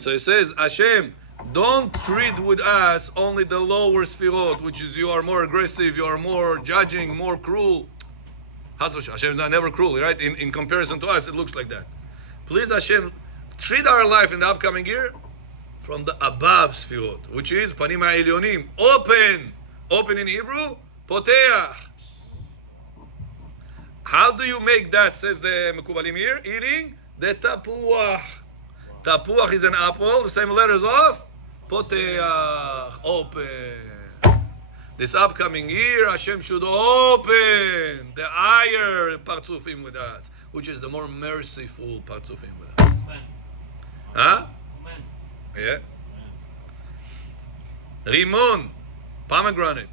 So it says, Hashem, don't treat with us only the lower sfirot, which is you are more aggressive, you are more judging, more cruel. Hashem is not never cruel, right? In comparison to us, it looks like that. Please, Hashem, treat our life in the upcoming year from the above sfirot, which is panim ha'elyonim, open. Open in Hebrew, poteach. How do you make that, says the Mekubalim here? Eating the tapuach. Tapuach is an apple, the same letters of poteach, open. This upcoming year, Hashem should open the higher partzufim with us, which is the more merciful partzufim with us. Amen. Huh? Amen. Yeah. Rimon, pomegranate.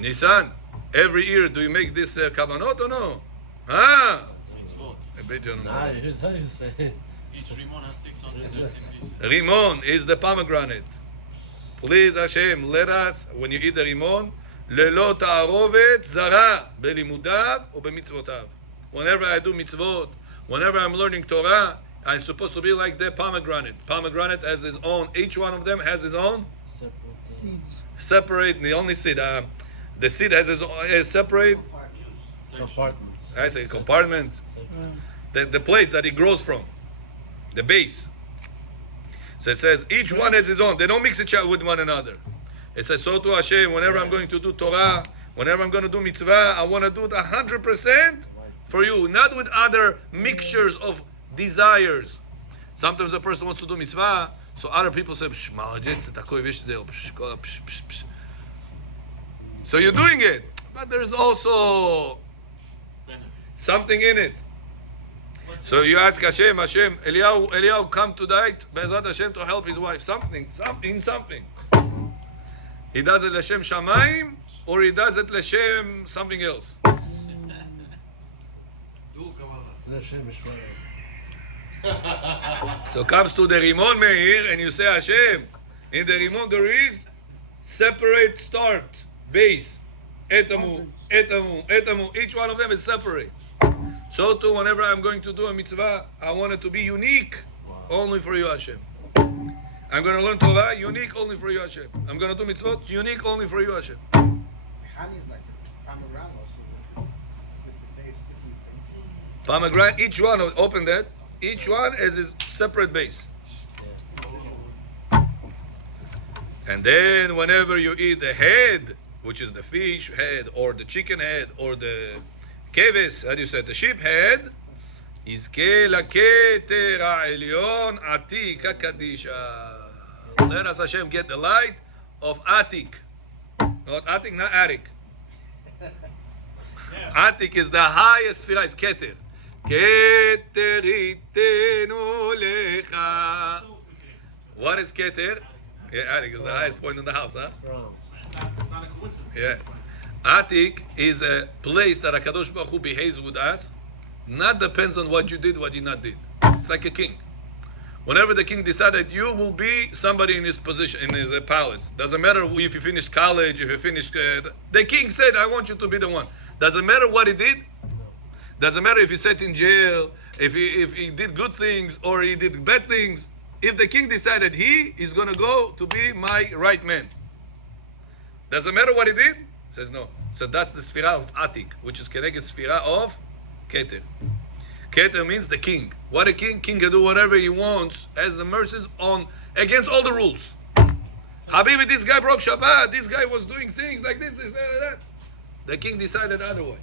Nisan, every year do you make this kavanot or no? Huh? Mitzvot. I bet you don't know. Now you say it. Each rimon has 613 pieces. Rimon is the pomegranate. Please Hashem, let us, when you eat the rimon, lelo ta'arovet zara belimudav or b'mitzvotav. Whenever I do mitzvot, whenever I'm learning Torah, I'm supposed to be like the pomegranate. Pomegranate has his own, each one of them has his own separate, the only seed. The seed has its own separate Compartments. I say compartment. The place that it grows from. The base. So it says each one has his own. They don't mix each other with one another. It says so to Hashem, whenever I'm going to do Torah, whenever I'm going to do mitzvah, I want to do it 100% for you, not with other mixtures of desires. Sometimes a person wants to do mitzvah, so other people say, so you're doing it, but there's also Benefit. something in it. So you ask Hashem, Eliyahu come tonight, Be'ezrat Hashem, to help his wife. Something. He does it L'Shem Shamayim, or he does it L'Shem something else. So comes to the Rimon Meir, and you say, Hashem, in the Rimon there is separate start, base, etamu, each one of them is separate. So too, whenever I'm going to do a mitzvah, I want it to be unique, only for you, Hashem. I'm going to learn Torah, unique only for you, Hashem. I'm going to do mitzvot, unique only for you, Hashem. Honey is like a pomegranate also with the base, different base. Pomegranate, each one, open that, each one has its separate base. And then whenever you eat the head, which is the fish head, or the chicken head, or the keves, how do you say it, the sheep head, יזכה לכתר העליון עתיק הקדישה. Let us Hashem get the light of Atik. Not Atik, not Atik. Atik is the highest sphere, is Keter. Keter itenu lecha. What is Keter? Yeah, Atik is the highest point in the house, huh? It's not a coincidence. Yeah. Atik is a place that HaKadosh Baruch Hu behaves with us. Not depends on what you did, what you not did. It's like a king. Whenever the king decided you will be somebody in his position, in his palace. Doesn't matter if you finished college, if you finished... the king said, I want you to be the one. Doesn't matter what he did. Doesn't matter if he sat in jail, if he did good things or he did bad things. If the king decided he is going to go to be my right man. Doesn't matter what he did. Says no. So that's the sphira of Atik, which is Keneged sphira of Keter. Keter means the king. What a king? King can do whatever he wants, has the mercies on against all the rules. Habibi, this guy broke Shabbat. This guy was doing things like this, that. The king decided otherwise.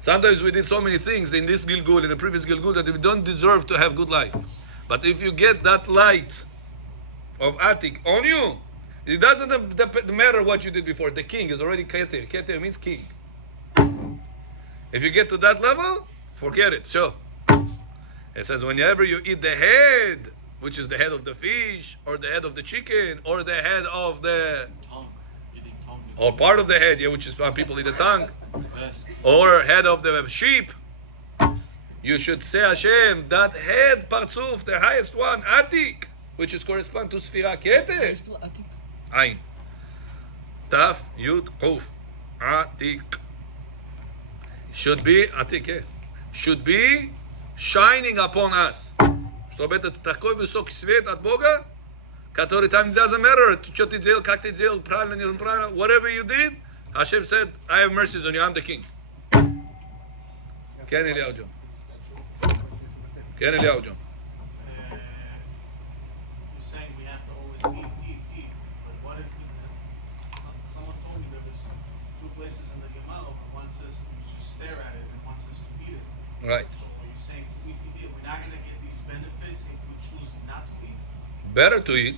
Sometimes we did so many things in this Gilgul, in the previous Gilgul, that we don't deserve to have good life. But if you get that light of Atik on you, it doesn't matter what you did before. The king is already Keter. Keter means king. If you get to that level, forget it. So, it says whenever you eat the head, which is the head of the fish, or the head of the chicken, or the head of the... Tongue. Eating tongue. or part of the head, yeah, which is some people eat the tongue, Best. or head of the sheep, you should say Hashem, that head, Partzuf, the highest one, Atik, which is correspond to Sfira Keter. Ain. Taf, Yud, Kuf. Atik. Should be, Atik, should be shining upon us. чтобы этот такой высокий свет от Бога, который там doesn't matter, что ты делал, как ты делал, правильно, неправильно, whatever you did, Hashem said, I have mercies on you, I'm the king. כן, אליהו ג'ון. כן, אליהו ג'ון. You're saying we have to always eat. But what if someone told me there was two places in the Gemara, one says to just stare at it and one says to eat it. Right. So are you saying we're not going to get these benefits if we choose not to eat? Better to eat,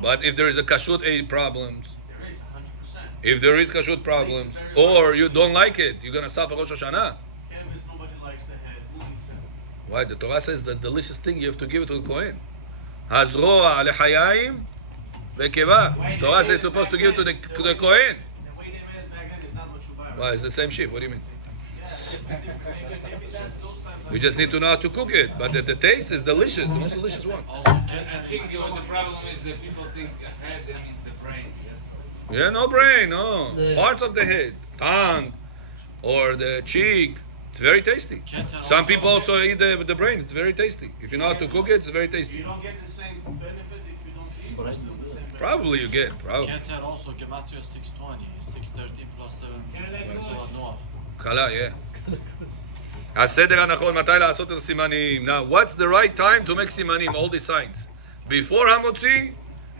but if there is a kashrut problems, There is 100%. if there is kashrut problems, or you don't like it, you're going to suffer Rosh Hashanah. Canvas, nobody likes the head. Who eats it? Why? The Torah says the delicious thing you have to give it to the Kohen. Hazroa lechayim vekeva. Torah says you're supposed to give it to the Kohen. The way they made it back then is not what you buy. Why? It's the same sheep. What do you mean? Yeah, maybe that's those type of. We just need to know how to cook it. But the taste is delicious, the most delicious one. Also, I think the problem is that people think head that means the brain. That's what. Yeah, no brain, no. Yeah. Parts of the head, tongue, or the cheek. It's very tasty. Some people also eat the brain. It's very tasty. If you know how to cook it, it's very You tasty. don't get the same benefit if you don't eat. Or still the same benefit. Probably you get. Probably. Keter also Gematria 620 is 613 plus 7. So Noah. Kala, yeah. הסדר הנכון, מתי לעשות את הסימנים? Now, what's the right time to make סימנים, all these signs? Before המוציא?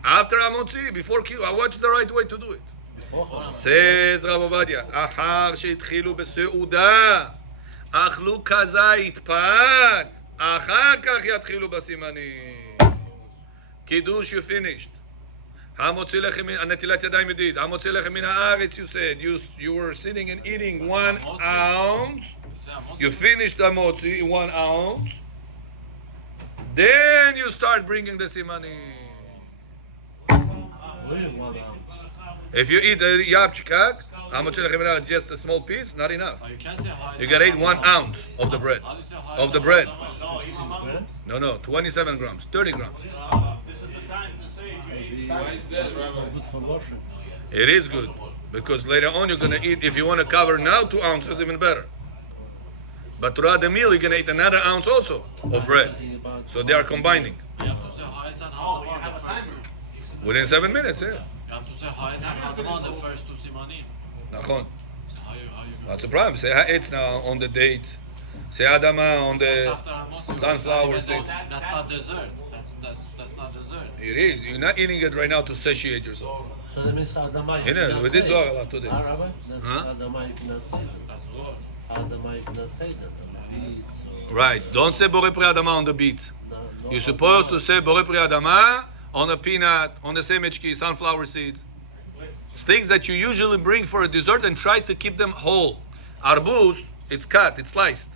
After המוציא? Before Q? What's the right way to do it? says רב עובדיה, אחר שהתחילו בסעודה, אכלו כזית פת, אחר כך יתחילו בסימנים. קידוש, you finished. המוציא לחם, נטילת ידיים ידיד, המוציא לחם מן הארץ, you said, you were sitting and eating 1 ounce, you finished the motzi in 1 ounce, then you start bringing the simanim. Really 1 ounce. If you eat a yapchikak, hamotzi lechem min haaretz, just a small piece, not enough. You can say high. You gotta eat 1 ounce of the bread. How do you say high? Of the bread. No, even mama. No, 27 grams, 30 grams. This is the time to say if you eat. Why is that, Rabbi? Good for washing. It is good, because later on you're gonna eat, if you want to cover now 2 ounces, even better. But throughout the meal, you're gonna eat another ounce also of bread. So they are combining. You have to say highest and Oh, you Hadamah have the a first timer. two. Within 7 minutes, yeah. You have to say highest and Hadamah the first two simanim. Nachon. So how you That's the problem. Say ha'etz now on the date. Say adama on That's the after Hamotzi. sunflower Even though seeds. That's not dessert. That's not dessert. It is. You're not eating it right now to satiate yourself. So that means Adama you Hine, cannot we say. did Zohar about today. Rabbi? That's Huh? Adama you cannot say that. That's Zohar. Adama you cannot say that. On the beats or- Right. Don't say borei pri adama on the beets. No, no You're supposed to say borei pri adama on a peanut, on the semechki, sunflower seeds. Things that you usually bring for a dessert and try to keep them whole. Arbuz, it's cut, it's sliced.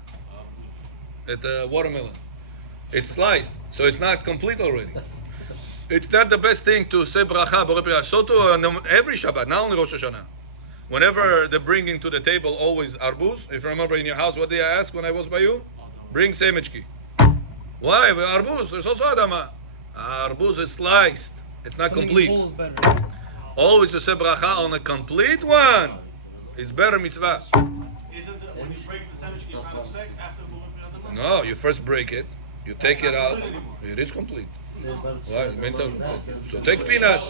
At watermelon. It's sliced, so it's not complete already. It's not the best thing to say bracha, borei pri. So to every Shabbat, not only Rosh Hashanah. Whenever they're bringing to the table, always arbuz. If you remember in your house, what did I ask when I was by you? Bring semechki. Why? Arbuz, there's also adama. Arbuz is sliced. It's not complete. Always to say bracha on a complete one is better mitzvah. Isn't it when you break the sandwich, it's not upset after Borei Pri Adama? No, you first break it, you take it not out. complete anymore. It is complete. Say about- Why? say Mental. about that. So take peanut.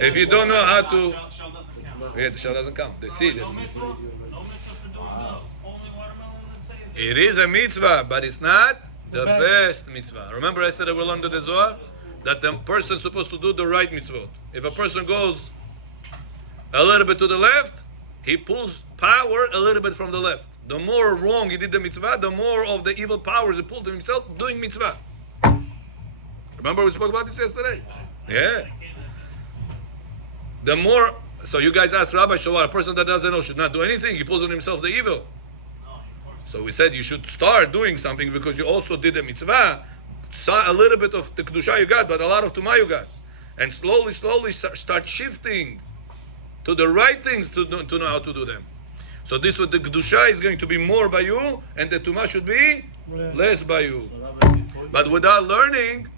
If you don't know how to, Shell doesn't count. yeah, the shell doesn't count. The seed No is. mitzvah? No mitzvah for doing only watermelon and say it? It is a mitzvah, but it's not the best mitzvah. Remember I said I will learn the Zohar? That the person's supposed to do the right mitzvot. If a person goes a little bit to the left, he pulls power a little bit from the left. The more wrong he did the mitzvah, the more of the evil powers he pulled to himself doing mitzvah. Remember we spoke about this yesterday? Yeah. The more, so you guys asked Rabbi, so what, a person that doesn't know should not do anything, he pulls on himself the evil. So we said you should start doing something because you also did a mitzvah. A little bit of the kedusha you got, but a lot of tumah you got. And slowly start shifting to the right things to know how to do them. So this was the kedusha is going to be more by you, and the tumah should be less by you. So Rabbi, before you- But without learning,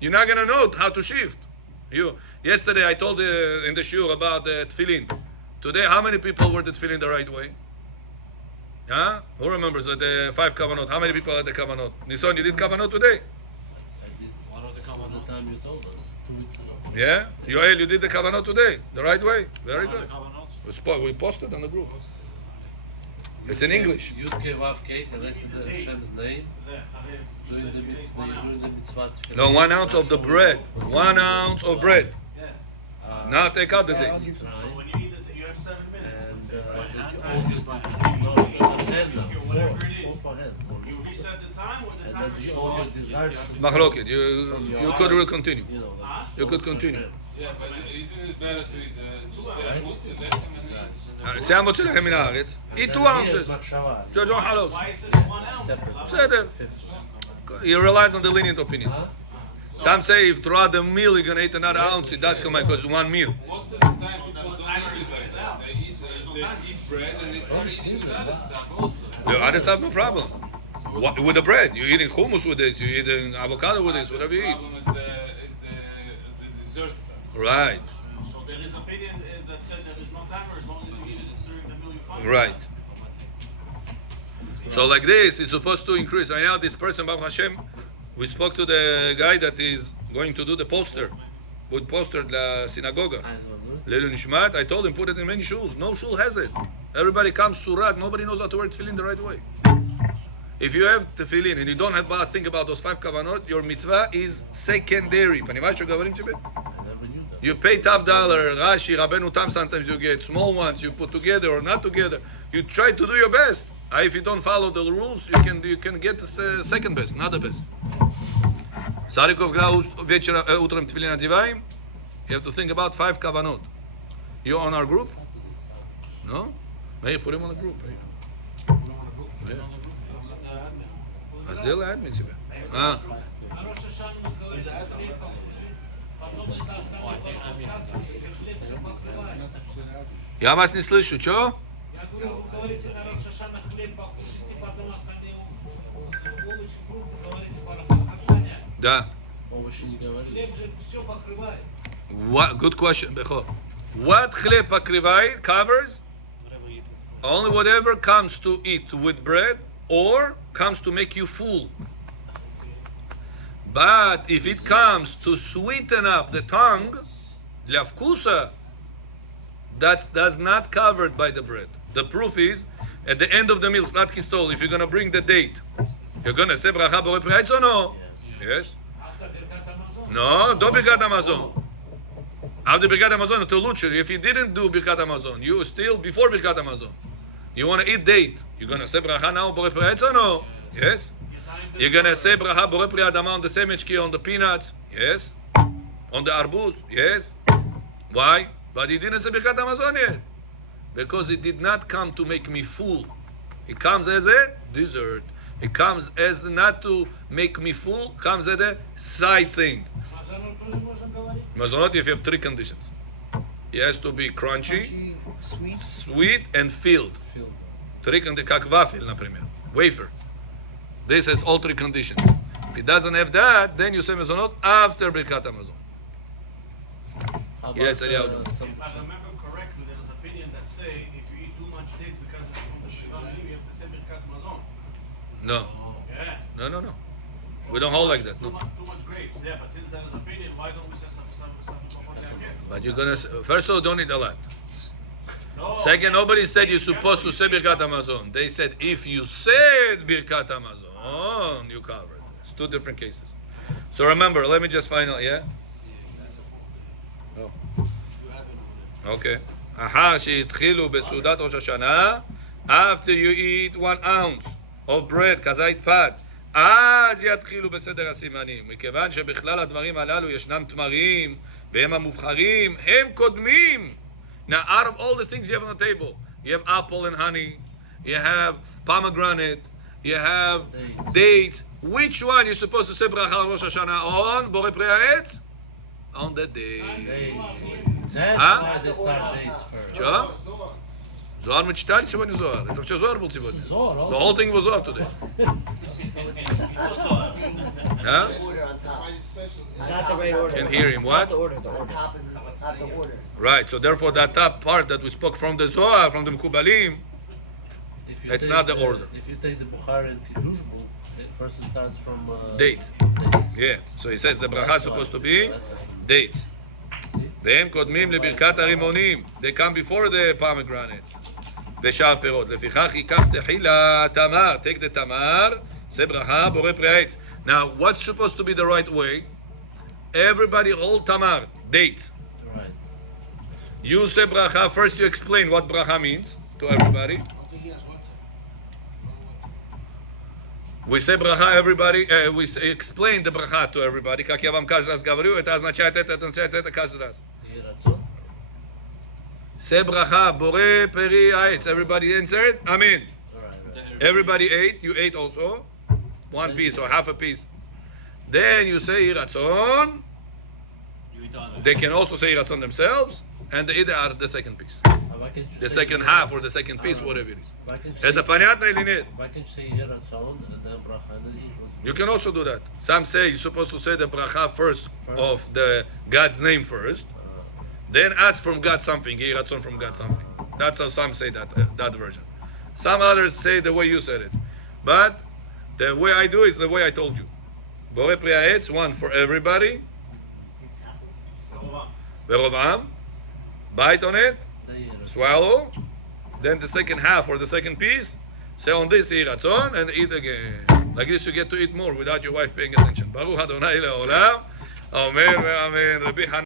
you're not gonna know how to shift. Yesterday I told in the shiur about the tefillin. Today, how many people were the tefillin the right way? Huh? Who remembers the 5 kavanot? How many people had the kavanot? Nison, you did kavanot today? time you told us, 2 weeks ago. Yeah? Yoel, you did the kavanot today, the right way. Very Ah, good. the kavanot. We posted on the group. It's in English. Yud Kei Vav Kei, connected to Hashem's name, doing the mitzvah. No, 1 ounce of the bread. 1 ounce of bread. Now take out the Yeah, dates. So when you eat it, you have 7 minutes. And That's it. By hand all time, this it's by no, hand. you got You hand now, whatever four, it is. 4 for hand. You reset the time when the And timer then goes all your off. desires. Machloket. You could continue. You know, Ah? You could continue. Yeah, but isn't it better to eat just put the lechem and eat? זה המוציא לכם מן הארץ. Eat 2 ounces. John Halos. Why is this 1 ounce? בסדר. He relies on the lenient opinion. Some say if throughout the meal you're gonna eat another ounce, it does come out because it's 1 meal. Most of the time people don't eat like that. They eat bread and they start eating with other stuff also. The other stuff, no problem. With the bread, you're eating hummus with this, you're eating avocado with this, whatever you eat. The problem is the dessert stuff. Right, So there is opinion that said there is no timer as long as you eat it during the meal you find. right. So like this, it's supposed to increase. Right now, this person, Baruch Hashem, we spoke to the guy that is going to do the poster, put poster la synagoga. Leilu Nishmat, I told him put it in many shuls. No shul has it. Everybody comes surat. Nobody knows how to wear tefillin the right way. If you have tefillin and you don't have to think about those 5 kavanot, your mitzvah is secondary. You pay top dollar, Rashi, Rabbeinu Tam, sometimes you get small ones, you put together or not together. You try to do your best. If you don't follow the rules, you can get the second best, not the best. Sarikov gra utrem tefillin adivayim. You have to think about 5 kavanot. You on our group? No? Maybe put him on the group. Yeah. Still admin. Ah. Я вас не слышу, что? Я говорю, говорится на Рош Хашана хлеб покушайте, потом остальные овощи, фрукты, говорите бараха. Как понять? Да. Овощи не говорили. Хлеб же все покрывает. What? Good question. What chleb pakrivaj covers? Only whatever comes to eat with bread or comes to make you full. But if it comes to sweeten up the tongue, для вкуса, that's not covered by the bread. The proof is, at the end of the meal, Slatki stole, if you're going to bring the date, you're going to say bracha borei pri or no? Yes? After Birkat Hamazon. No, don't Birkat Hamazon. After Birkat Hamazon, to Lucha, if you didn't do Birkat Hamazon, you still before Birkat Hamazon. You want to eat date. You're going to say bracha now borei pri or no? Yes? You're going to say bracha borei pri adama on the semechki, on the peanuts? Yes? On the arbuz? Yes? Why? But he didn't say Birkat Hamazon yet. Because it did not come to make me full. It comes as a dessert. It comes as not to make me full, comes as a side thing. Мазанот тоже можно говорить. Mazonot, if you have 3 conditions. It has to be crunchy, sweet, and filled. 3 conditions, как вафель, например. Wafer. This has all 3 conditions. If it doesn't have that, then you say Mazonot after Birkat Hamazon. Yes, Eliyahu. If I remember correctly, there is opinion that say if you eat too much dates because it's from the Shiva, you have to say Birkat Hamazon. No. Yeah. No. We don't hold like that. No. Too much grapes. Yeah, but since there is opinion, why don't we say something before that? But you're gonna first of all, don't eat a lot. No. Second, nobody said you're supposed to say Birkat Hamazon. They said if you said Birkat Hamazon, you covered. It's 2 different cases. So remember, let me just find out. Yeah. Oh. Okay. Ahar she'itchilu beseudat Rosh Hashanah. After you eat 1 ounce of bread, כזית פת, אז יתחילו בסדר הסימנים. מכיוון שבכלל הדברים הללו ישנם תמרים, והם המובחרים, הם קודמים. Now, out of all the things you have on the table, you have apple and honey, you have pomegranate, you have dates. Which one you're supposed to say bracha on Rosh Hashanah on? Borei pri ha'etz? On the day. That's Huh? why they start dates first. Что? Зоар мы читали сегодня Зоар? Это вообще Зоар был сегодня? The whole thing was Zor today. Huh? Order on top. It's not the right order. Can't hear him. What? The order, the order. Top is not the order. Right. So therefore, that top part that we spoke from the Zohar, from the Mekubalim, If you it's take not the order. If you take the Bukhari and Kiddush book, First it starts from date. dates. Yeah. So he says the bracha is supposed to be That's right. date. והם קודמים לברכת הרימונים. They come before the pomegranate. ושאר פירות. לפיכך ייקח תחילה תמר. Take the תמר. זה ברכה בורא פרי העץ. Now, what's supposed to be the right way? Everybody hold tamar, date. Right. You say bracha. First you explain what bracha means to everybody. We say bracha, everybody, we say, explain the bracha to everybody. Как я вам каждый раз говорю, это означает это каждый раз. יהי רצון. Say bracha, בורא פרי העץ. Everybody answered? Amen. All right. Everybody ate. You ate also. One piece or half a piece. Then you say יהי רצון. You eat on it. They can also say יהי רצון themselves. And they eat out of the second piece. Why can't you The say second יהי half רצון? or the second piece, whatever it is. Why can't you say- Это понятно или нет? Why can't you say יהי רצון and then bracha and then eat? You can also do that. Some say you're supposed to say the bracha first of the God's name first, then ask from God something. Yeh ratzon from God something. That's how some say that version. Some others say the way you said it, but the way I do is the way I told you. Borei pri ha'etz, one for everybody. Verovam, bite on it, then יהי רצון. swallow. Then the second half or the second piece, say on this yeh ratzon and eat again. Like this, you get to eat more without your wife paying attention. Baruch Adonai le'olam. Amen ve'amen. Rabbi